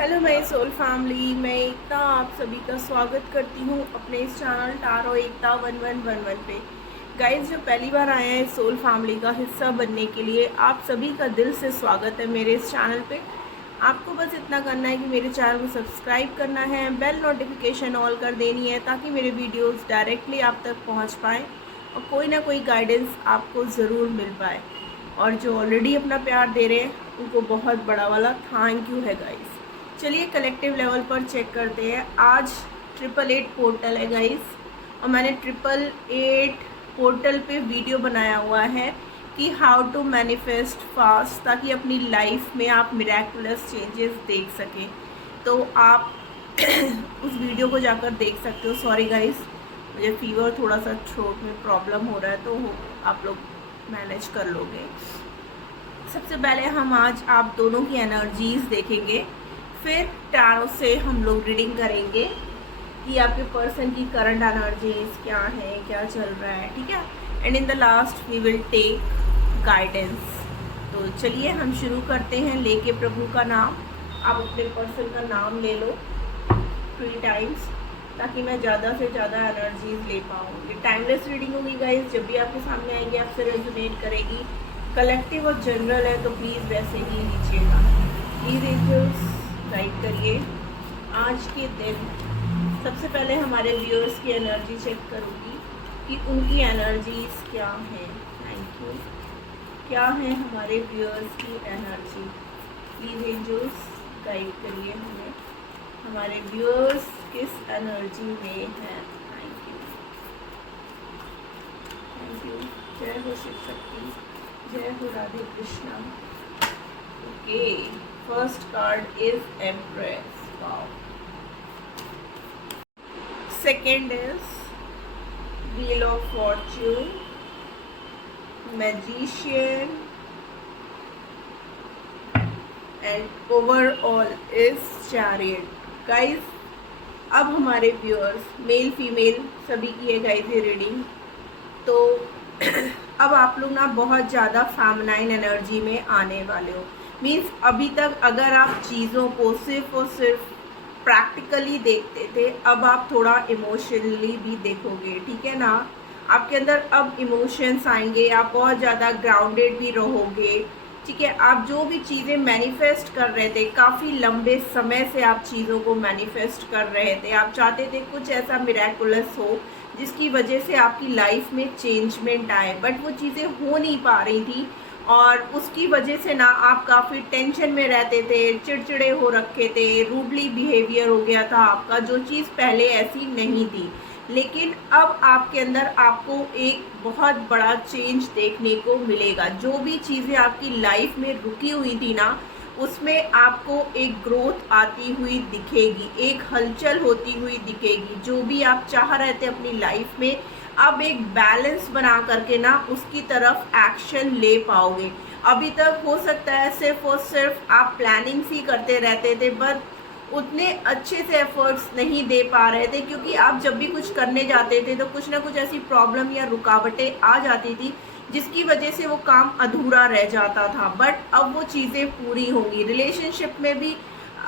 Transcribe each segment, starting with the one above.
Hello my soul family, मैं एकता आप सभी का स्वागत करती हूँ अपने इस चैनल टारो एकता 1111 पे। गाइस, जो पहली बार आए हैं सोल फैमिली का हिस्सा बनने के लिए, आप सभी का दिल से स्वागत है मेरे इस चैनल पे। आपको बस इतना करना है कि मेरे चैनल को सब्सक्राइब करना है, बेल नोटिफिकेशन ऑल कर देनी है ताकि मेरे वीडियोज़ डायरेक्टली आप तक पहुँच पाएँ और कोई ना कोई गाइडेंस आपको ज़रूर मिल पाए। और जो ऑलरेडी अपना प्यार दे रहे हैं उनको बहुत बड़ा वाला थैंक यू है गाइस। चलिए कलेक्टिव लेवल पर चेक करते हैं। आज 888 पोर्टल है गाइस, और मैंने 888 पोर्टल पे वीडियो बनाया हुआ है कि हाउ टू मैनिफेस्ट फास्ट, ताकि अपनी लाइफ में आप मिरेकुलस चेंजेस देख सकें। तो आप उस वीडियो को जाकर देख सकते हो। सॉरी गाइस, मुझे फीवर, थोड़ा सा थ्रोट में प्रॉब्लम हो रहा है, तो आप लोग मैनेज कर लोगे। सबसे पहले हम आज आप दोनों की एनर्जीज देखेंगे, फिर टैरो से हम लोग रीडिंग करेंगे कि आपके पर्सन की करंट एनर्जीज क्या है, क्या चल रहा है, ठीक है। And in the last we will take guidance. तो चलिए हम शुरू करते हैं लेके प्रभु का नाम। आप अपने पर्सन का नाम ले लो 3 टाइम्स ताकि मैं ज़्यादा से ज़्यादा एनर्जीज ले पाऊँ। ये टाइमलेस रीडिंग होगी गाइस, जब भी आपके सामने आएंगे आपसे रेजोनेट करेगी। कलेक्टिव और जनरल है तो प्लीज़ वैसे ही लीजिएगा। प्लीज़ एंजल्स गाइड करिए आज के दिन। सबसे पहले हमारे व्यूअर्स की एनर्जी चेक करूँगी कि उनकी एनर्जीज क्या हैं। Thank you. क्या है हमारे व्यूअर्स की एनर्जी? प्लीज़ एंजल्स गाइड करिए हमें, हमारे व्यूअर्स किस एनर्जी में है। Thank you, thank you. जय हो शिव शक्ति, जय हो Radhe Krishna. Okay, first card is empress. Wow. Second is wheel of Fortune, magician, and overall is chariot. Guys, अब हमारे व्यूअर्स मेल फीमेल सभी की है गाइज ये रीडिंग। तो अब आप लोग ना बहुत ज़्यादा फेमिनाइन एनर्जी में आने वाले हो। मीन्स अभी तक अगर आप चीज़ों को सिर्फ और सिर्फ प्रैक्टिकली देखते थे, अब आप थोड़ा इमोशनली भी देखोगे, ठीक है ना। आपके अंदर अब इमोशंस आएंगे, आप बहुत ज़्यादा ग्राउंडेड भी रहोगे, ठीक है। आप जो भी चीज़ें मैनिफेस्ट कर रहे थे, काफ़ी लंबे समय से आप चीज़ों को मैनिफेस्ट कर रहे थे, आप चाहते थे कुछ ऐसा मिरेकुलस हो जिसकी वजह से आपकी लाइफ में चेंजमेंट आए, बट वो चीज़ें हो नहीं पा रही थी और उसकी वजह से ना आप काफ़ी टेंशन में रहते थे, चिड़चिड़े हो रखे थे, रूडली बिहेवियर हो गया था आपका, जो चीज़ पहले ऐसी नहीं थी। लेकिन अब आपके अंदर आपको एक बहुत बड़ा चेंज देखने को मिलेगा। जो भी चीज़ें आपकी लाइफ में रुकी हुई थी ना, उसमें आपको एक ग्रोथ आती हुई दिखेगी, एक हलचल होती हुई दिखेगी। जो भी आप चाह रहे थे अपनी लाइफ में, अब एक बैलेंस बना करके ना उसकी तरफ एक्शन ले पाओगे। अभी तक हो सकता है सिर्फ और सिर्फ आप प्लानिंग्स ही करते रहते थे, बट उतने अच्छे से एफर्ट्स नहीं दे पा रहे थे, क्योंकि आप जब भी कुछ करने जाते थे तो कुछ ना कुछ ऐसी प्रॉब्लम या रुकावटें आ जाती थी जिसकी वजह से वो काम अधूरा रह जाता था। बट अब वो चीज़ें पूरी होंगी। रिलेशनशिप में भी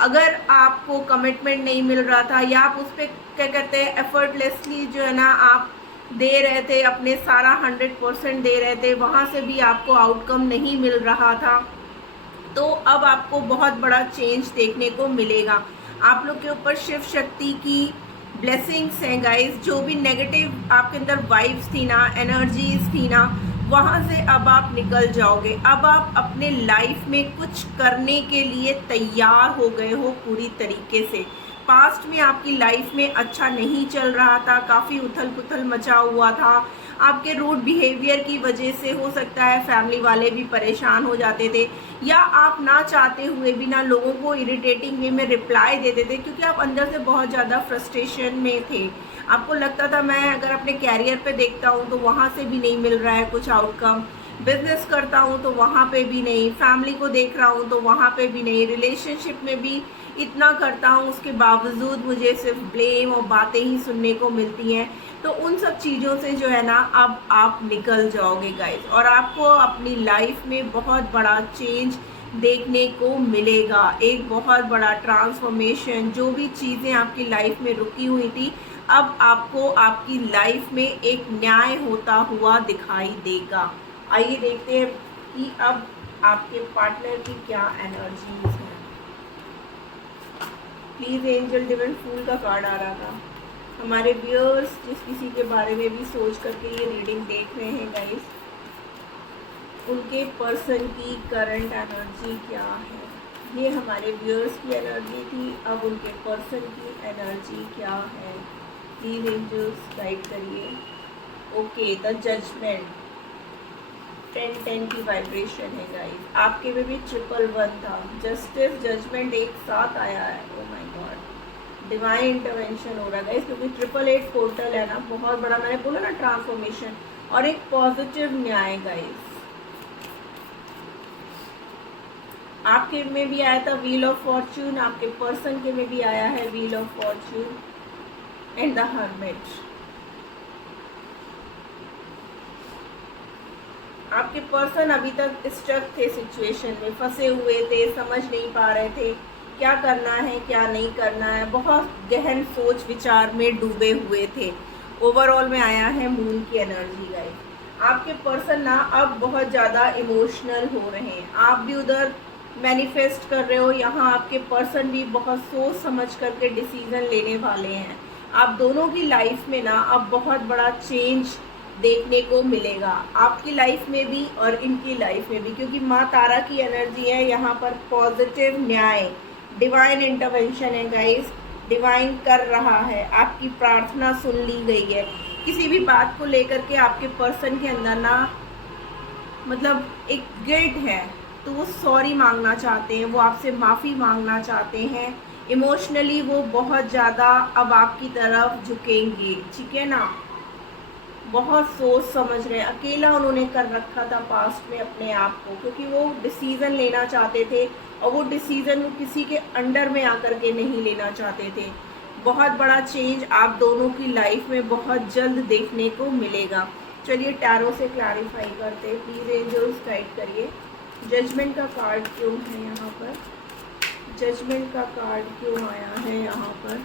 अगर आपको कमिटमेंट नहीं मिल रहा था या आप उस पर क्या कहते हैं एफर्टलेसली जो है ना आप दे रहे थे, अपने सारा 100% दे रहे थे, वहाँ से भी आपको आउटकम नहीं मिल रहा था, तो अब आपको बहुत बड़ा चेंज देखने को मिलेगा। आप लोग के ऊपर शिव शक्ति की ब्लेसिंग्स हैं गाइस। जो भी नेगेटिव आपके अंदर वाइब्स थी ना, एनर्जीज थी ना, वहाँ से अब आप निकल जाओगे। अब आप अपने लाइफ में कुछ करने के लिए तैयार हो गए हो पूरी तरीके से। पास्ट में आपकी लाइफ में अच्छा नहीं चल रहा था, काफ़ी उथल पुथल मचा हुआ था, आपके रूड बिहेवियर की वजह से हो सकता है फैमिली वाले भी परेशान हो जाते थे, या आप ना चाहते हुए भी ना लोगों को इरिटेटिंग वे में रिप्लाई देते थे, क्योंकि आप अंदर से बहुत ज़्यादा फ्रस्ट्रेशन में थे। आपको लगता था मैं अगर अपने कैरियर पे देखता हूँ तो वहाँ से भी नहीं मिल रहा है कुछ आउटकम, बिजनेस करता हूँ तो वहाँ पे भी नहीं, फैमिली को देख रहा हूँ तो वहाँ पे भी नहीं, रिलेशनशिप में भी इतना करता हूँ उसके बावजूद मुझे सिर्फ ब्लेम और बातें ही सुनने को मिलती हैं। तो उन सब चीज़ों से जो है ना अब आप निकल जाओगे गाइस, और आपको अपनी लाइफ में बहुत बड़ा चेंज देखने को मिलेगा। एक बहुत बड़ा ट्रांसफॉर्मेशन, जो भी चीज़ें आपकी लाइफ में रुकी हुई थी, अब आपको आपकी लाइफ में एक न्याय होता हुआ दिखाई देगा। आइए देखते हैं कि अब आपके पार्टनर की क्या एनर्जीज हैं। प्लीज़ एंजल डिवाइन फूल का कार्ड आ रहा था। हमारे व्यूअर्स जिस किसी के बारे में भी सोच करके ये रीडिंग देख रहे हैं गाइस, उनके पर्सन की करंट एनर्जी क्या है। ये हमारे व्यूअर्स की एनर्जी थी, अब उनके पर्सन की एनर्जी क्या है। प्लीज एंजल्स गाइड करिए। ओके, द जजमेंट 10-10 की वाइब्रेशन है गाइस। आपके में भी 111 था, जस्टिस जजमेंट एक साथ आया है। ओ माय गॉड, डिवाइन इंटरवेंशन हो रहा है गाइस, क्योंकि 888 पोर्टल है ना, बहुत बड़ा, मैंने बोला ना ट्रांसफॉर्मेशन और एक पॉजिटिव न्याय गाइस। आपके में भी आया था व्हील ऑफ फॉर्च्यून, आपके पर्सन के में भी आया है wheel of Fortune and the hermit. आपके पर्सन अभी तक स्टक थे, सिचुएशन में फंसे हुए थे, समझ नहीं पा रहे थे क्या करना है क्या नहीं करना है, बहुत गहन सोच विचार में डूबे हुए थे। ओवरऑल में आया है मून की एनर्जी गाइस। आपके पर्सन ना अब बहुत ज़्यादा इमोशनल हो रहे हैं, आप भी उधर मैनिफेस्ट कर रहे हो, यहाँ आपके पर्सन भी बहुत सोच समझ करके डिसीजन लेने वाले हैं। आप दोनों की लाइफ में ना अब बहुत बड़ा चेंज देखने को मिलेगा, आपकी लाइफ में भी और इनकी लाइफ में भी, क्योंकि माँ तारा की एनर्जी है यहाँ पर। पॉजिटिव न्याय, डिवाइन इंटरवेंशन है गाइस, डिवाइन कर रहा है, आपकी प्रार्थना सुन ली गई है। किसी भी बात को लेकर के आपके पर्सन के अंदर ना मतलब एक गिल्ट है, तो वो सॉरी मांगना चाहते हैं, वो आपसे माफ़ी मांगना चाहते हैं। इमोशनली वो बहुत ज़्यादा अब आपकी तरफ झुकेंगे, ठीक है ना। बहुत सोच समझ रहे हैं, अकेला उन्होंने कर रखा था पास्ट में अपने आप को, क्योंकि वो डिसीज़न लेना चाहते थे और वो डिसीज़न किसी के अंडर में आकर के नहीं लेना चाहते थे। बहुत बड़ा चेंज आप दोनों की लाइफ में बहुत जल्द देखने को मिलेगा। चलिए टैरो से क्लैरिफाई करते हैं, प्लीज़ एंजल्स गाइड करिए। जजमेंट का कार्ड क्यों है यहाँ पर, जजमेंट का कार्ड क्यों आया है यहाँ पर।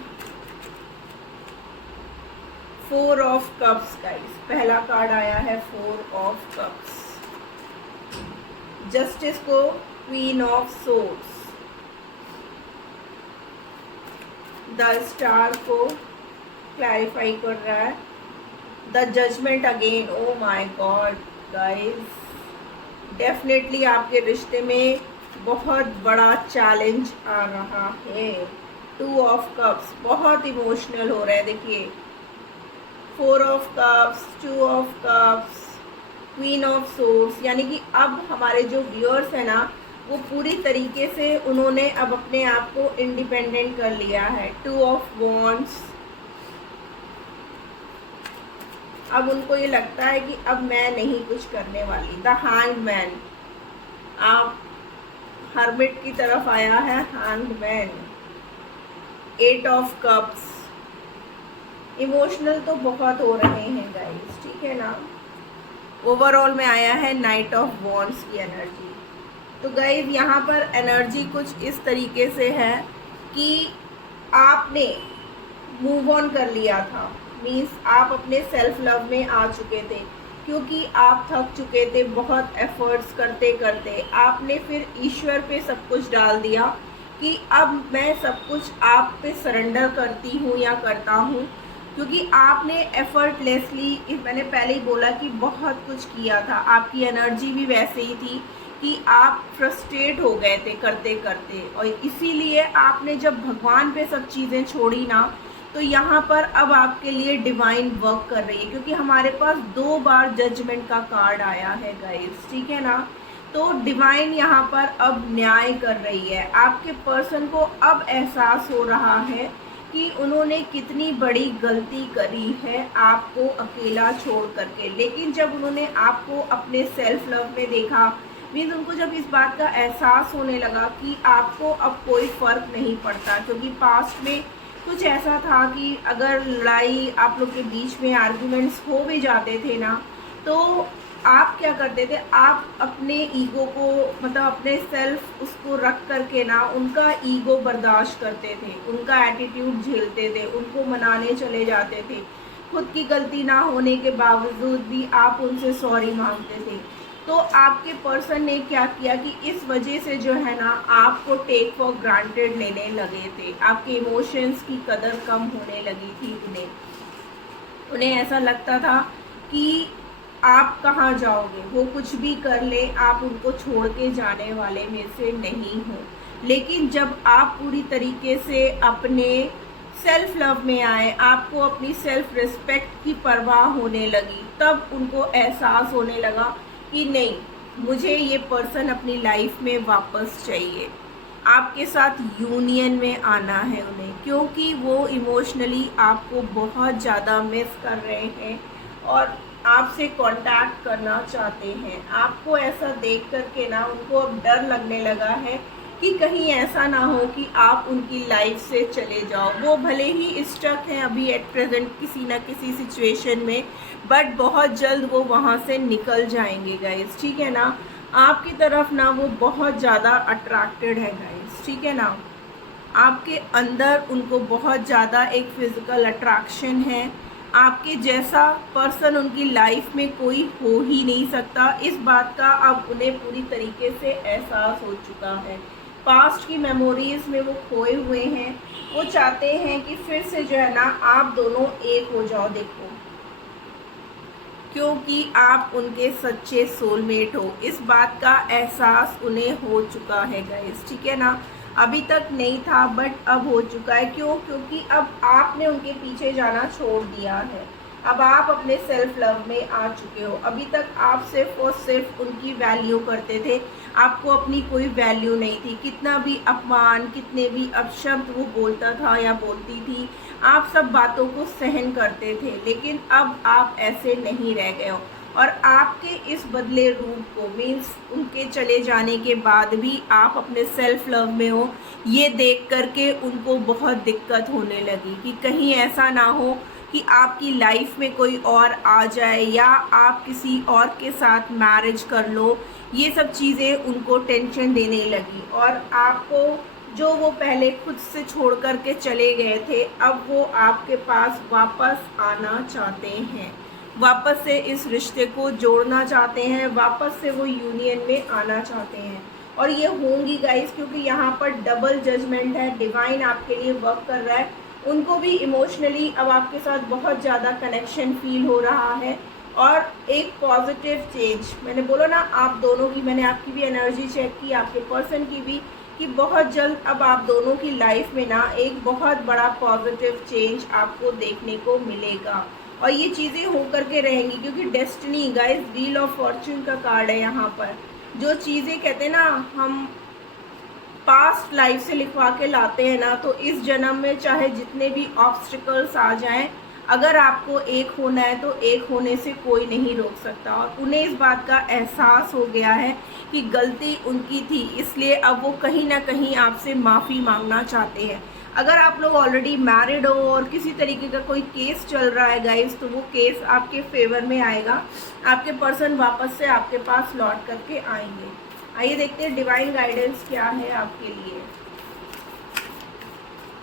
4 ऑफ कप्स गाइस, पहला कार्ड आया है 4 ऑफ कप्स। जस्टिस को queen of swords, the star को क्लैरिफाई कर रहा है। The judgment again, oh my God guys, definitely आपके रिश्ते में बहुत बड़ा चैलेंज आ रहा है। 2 ऑफ कप्स, बहुत इमोशनल हो रहा है। देखिए 4 of cups, 2 of cups, queen of swords, यानी कि अब हमारे जो व्यूअर्स हैं ना, वो पूरी तरीके से उन्होंने अब अपने आप को इंडिपेंडेंट कर लिया है। 2 ऑफ वॉन्ड्स, अब उनको ये लगता है कि अब मैं नहीं कुछ करने वाली। द हैंगमैन, आप हर्मिट की तरफ आया है हैंगमैन। 8 ऑफ कप्स, इमोशनल तो बहुत हो रहे हैं गाइस, ठीक है ना। ओवरऑल में आया है नाइट ऑफ वॉन्ड्स की एनर्जी। तो गाइस यहाँ पर एनर्जी कुछ इस तरीके से है कि आपने मूव ऑन कर लिया था, मीन्स आप अपने सेल्फ लव में आ चुके थे, क्योंकि आप थक चुके थे बहुत एफर्ट्स करते करते। आपने फिर ईश्वर पे सब कुछ डाल दिया कि अब मैं सब कुछ आप पे सरेंडर करती हूँ या करता हूँ, क्योंकि आपने एफर्टलेसली, मैंने पहले ही बोला कि बहुत कुछ किया था। आपकी एनर्जी भी वैसे ही थी कि आप फ्रस्ट्रेट हो गए थे करते करते, और इसीलिए आपने जब भगवान पे सब चीज़ें छोड़ी ना, तो यहाँ पर अब आपके लिए डिवाइन वर्क कर रही है, क्योंकि हमारे पास 2 बार जजमेंट का कार्ड आया है गाइस, ठीक है ना। तो डिवाइन यहाँ पर अब न्याय कर रही है। आपके पर्सन को अब एहसास हो रहा है कि उन्होंने कितनी बड़ी गलती करी है आपको अकेला छोड़ करके, लेकिन जब उन्होंने आपको अपने सेल्फ लव में देखा, मीन्स उनको जब इस बात का एहसास होने लगा कि आपको अब कोई फ़र्क नहीं पड़ता, क्योंकि पास्ट में कुछ ऐसा था कि अगर लड़ाई आप लोग के बीच में आर्ग्यूमेंट्स हो भी जाते थे ना, तो आप क्या करते थे, आप अपने ईगो को मतलब अपने सेल्फ उसको रख करके ना उनका ईगो बर्दाश्त करते थे, उनका एटीट्यूड झेलते थे, उनको मनाने चले जाते थे। खुद की गलती ना होने के बावजूद भी आप उनसे सॉरी मांगते थे। तो आपके पर्सन ने क्या किया कि इस वजह से जो है ना आपको टेक फॉर ग्रांटेड लेने लगे थे, आपके इमोशंस की कदर कम होने लगी थी उन्हें ऐसा लगता था कि आप कहाँ जाओगे, वो कुछ भी कर ले, आप उनको छोड़ के जाने वाले में से नहीं हो। लेकिन जब आप पूरी तरीके से अपने सेल्फ लव में आए, आपको अपनी सेल्फ रिस्पेक्ट की परवाह होने लगी, तब उनको एहसास होने लगा कि नहीं, मुझे ये पर्सन अपनी लाइफ में वापस चाहिए। आपके साथ यूनियन में आना है उन्हें, क्योंकि वो इमोशनली आपको बहुत ज़्यादा मिस कर रहे हैं और आपसे कांटेक्ट करना चाहते हैं। आपको ऐसा देख करके ना उनको अब डर लगने लगा है कि कहीं ऐसा ना हो कि आप उनकी लाइफ से चले जाओ। वो भले ही स्टक हैं अभी एट प्रेजेंट किसी ना किसी सिचुएशन में, बट बहुत जल्द वो वहाँ से निकल जाएंगे गाइस, ठीक है ना। आपकी तरफ ना वो बहुत ज़्यादा अट्रैक्टेड है गाइस, ठीक है ना। आपके अंदर उनको बहुत ज़्यादा एक फिज़िकल अट्रैक्शन है। आपके जैसा पर्सन उनकी लाइफ में कोई हो ही नहीं सकता, इस बात का अब उन्हें पूरी तरीके से एहसास हो चुका है। पास्ट की मेमोरीज़ में वो खोए हुए हैं, वो चाहते हैं कि फिर से जो है ना आप दोनों एक हो जाओ। देखो, क्योंकि आप उनके सच्चे सोलमेट हो, इस बात का एहसास उन्हें हो चुका है गाइस, ठीक है ना। अभी तक नहीं था बट अब हो चुका है। क्यों? क्योंकि अब आपने उनके पीछे जाना छोड़ दिया है। अब आप अपने सेल्फ लव में आ चुके हो। अभी तक आप सिर्फ और सिर्फ उनकी वैल्यू करते थे, आपको अपनी कोई वैल्यू नहीं थी। कितना भी अपमान, कितने भी अपशब्द वो बोलता था या बोलती थी, आप सब बातों को सहन करते थे। लेकिन अब आप ऐसे नहीं रह गए हो और आपके इस बदले रूप को, मीन्स उनके चले जाने के बाद भी आप अपने सेल्फ लव में हो, ये देख करके उनको बहुत दिक्कत होने लगी कि कहीं ऐसा ना हो कि आपकी लाइफ में कोई और आ जाए या आप किसी और के साथ मैरिज कर लो। ये सब चीज़ें उनको टेंशन देने लगी और आपको जो वो पहले खुद से छोड़ कर के चले गए थे, अब वो आपके पास वापस आना चाहते हैं, वापस से इस रिश्ते को जोड़ना चाहते हैं, वापस से वो यूनियन में आना चाहते हैं। और ये होंगी गाइस, क्योंकि यहाँ पर डबल जजमेंट है, डिवाइन आपके लिए वर्क कर रहा है। उनको भी इमोशनली अब आपके साथ बहुत ज़्यादा कनेक्शन फील हो रहा है और एक पॉजिटिव चेंज, मैंने बोला ना आप दोनों की, मैंने आपकी भी एनर्जी चेक की, आपके पर्सन की भी, कि बहुत जल्द अब आप दोनों की लाइफ में ना एक बहुत बड़ा पॉजिटिव चेंज आपको देखने को मिलेगा और ये चीज़ें हो करके रहेंगी। क्योंकि destiny guys, wheel of Fortune का कार्ड है यहाँ पर। जो चीज़ें कहते हैं ना हम पास्ट लाइफ से लिखवा के लाते हैं ना, तो इस जन्म में चाहे जितने भी ऑब्स्टिकल्स आ जाएं, अगर आपको एक होना है तो एक होने से कोई नहीं रोक सकता। और उन्हें इस बात का एहसास हो गया है कि गलती उनकी थी, इसलिए अब वो कहीं ना कहीं आपसे माफ़ी मांगना चाहते हैं। अगर आप लोग ऑलरेडी मैरिड हो और किसी तरीके का कोई केस चल रहा है गाइस, तो वो केस आपके फेवर में आएगा, आपके पर्सन वापस से आपके पास लौट करके आएंगे। आइए देखते हैं डिवाइन गाइडेंस क्या है आपके लिए।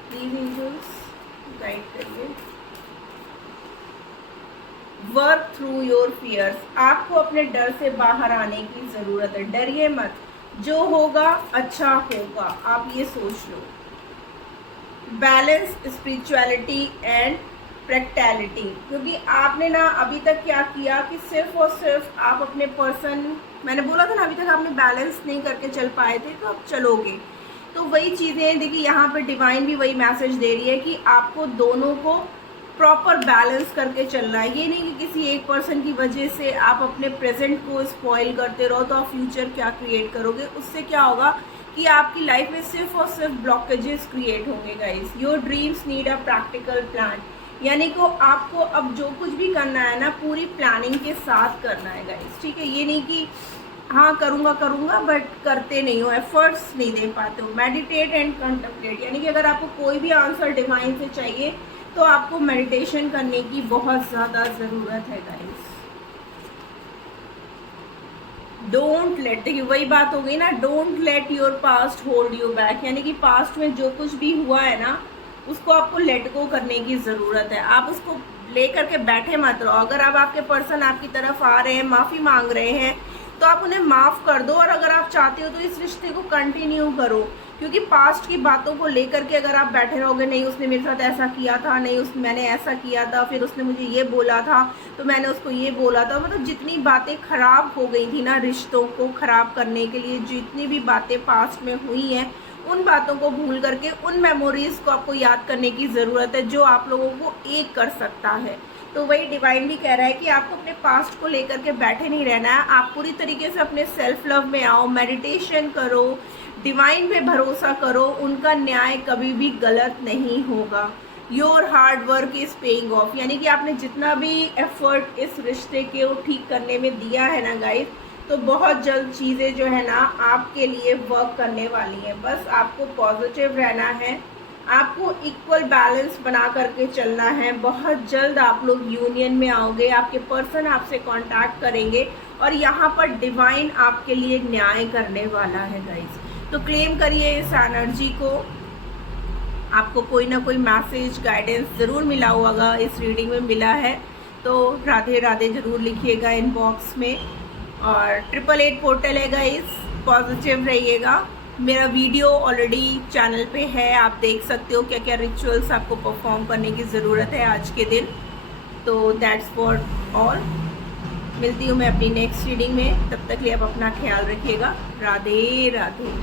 प्लीज एंजल्स गाइड करिए। वर्क थ्रू योर फियर्स, आपको अपने डर से बाहर आने की ज़रूरत है। डरिए मत, जो होगा अच्छा होगा, आप ये सोच लो। बैलेंस स्पिरिचुअलिटी एंड प्रैक्टिकलिटी, क्योंकि आपने ना अभी तक क्या किया कि सिर्फ और सिर्फ आप अपने पर्सन, मैंने बोला था ना अभी तक आपने बैलेंस नहीं करके चल पाए थे, तो अब चलोगे। तो वही चीज़ें देखिए यहाँ पे डिवाइन भी वही मैसेज दे रही है कि आपको दोनों को प्रॉपर बैलेंस करके चलना है। ये नहीं कि किसी एक पर्सन की वजह से आप अपने प्रेजेंट को स्पॉइल करते रहो तो आप फ्यूचर क्या क्रिएट करोगे। उससे क्या होगा कि आपकी लाइफ में सिर्फ और सिर्फ ब्लॉकेजेस क्रिएट होंगे guys. Your dreams need a practical plan, यानी को आपको अब जो कुछ भी करना है ना पूरी प्लानिंग के साथ करना है गाइस, ठीक है। ये नहीं कि हाँ करूँगा बट करते नहीं हो, एफर्ट्स नहीं दे पाते हो। मेडिटेट एंड कंटेम्पलेट, यानी कि अगर आपको कोई भी आंसर डिवाइन से चाहिए तो आपको मेडिटेशन करने की बहुत ज़्यादा ज़रूरत है गाइस। डोंट लेट, देखिए वही बात हो गई ना, don't let your past hold you back, यानी कि पास्ट में जो कुछ भी हुआ है ना उसको आपको लेट गो करने की ज़रूरत है। आप उसको ले करके बैठे मत रहो। अगर अब आपके पर्सन आपकी तरफ आ रहे हैं, माफ़ी मांग रहे हैं, तो आप उन्हें माफ़ कर दो। और अगर आप चाहते हो तो इस रिश्ते को कंटिन्यू करो, क्योंकि पास्ट की बातों को लेकर के अगर आप बैठे रहोगे, नहीं उसने मेरे साथ ऐसा किया था, नहीं मैंने ऐसा किया था, फिर उसने मुझे ये बोला था तो मैंने उसको ये बोला था, मतलब जितनी बातें ख़राब हो गई थी ना रिश्तों को ख़राब करने के लिए, जितनी भी बातें पास्ट में हुई हैं उन बातों को भूल करके उन मेमोरीज़ को आपको याद करने की ज़रूरत है जो आप लोगों को एक कर सकता है। तो वही डिवाइन भी कह रहा है कि आपको अपने पास्ट को लेकर के बैठे नहीं रहना है। आप पूरी तरीके से अपने सेल्फ लव में आओ, मेडिटेशन करो, डिवाइन पे भरोसा करो, उनका न्याय कभी भी गलत नहीं होगा। Your hard work is paying off, यानी कि आपने जितना भी एफर्ट इस रिश्ते को ठीक करने में दिया है ना गाइस, तो बहुत जल्द चीज़ें जो है ना आपके लिए वर्क करने वाली हैं। बस आपको पॉजिटिव रहना है, आपको इक्वल बैलेंस बना करके चलना है। बहुत जल्द आप लोग यूनियन में आओगे, आपके पर्सन आपसे कांटेक्ट करेंगे और यहाँ पर डिवाइन आपके लिए न्याय करने वाला है गाइस। तो क्लेम करिए इस एनर्जी को। आपको कोई ना कोई मैसेज गाइडेंस ज़रूर मिला होगा, इस रीडिंग में मिला है तो राधे राधे ज़रूर लिखिएगा इनबॉक्स में। और 888 पोर्टल है गाइस, पॉजिटिव रहिएगा। मेरा वीडियो ऑलरेडी चैनल पे है, आप देख सकते हो क्या क्या रिचुअल्स आपको परफॉर्म करने की ज़रूरत है आज के दिन। तो दैट्स फॉर ऑल। मिलती हूँ मैं अपनी नेक्स्ट रीडिंग में, तब तक लिए आप अपना ख्याल रखिएगा। राधे राधे।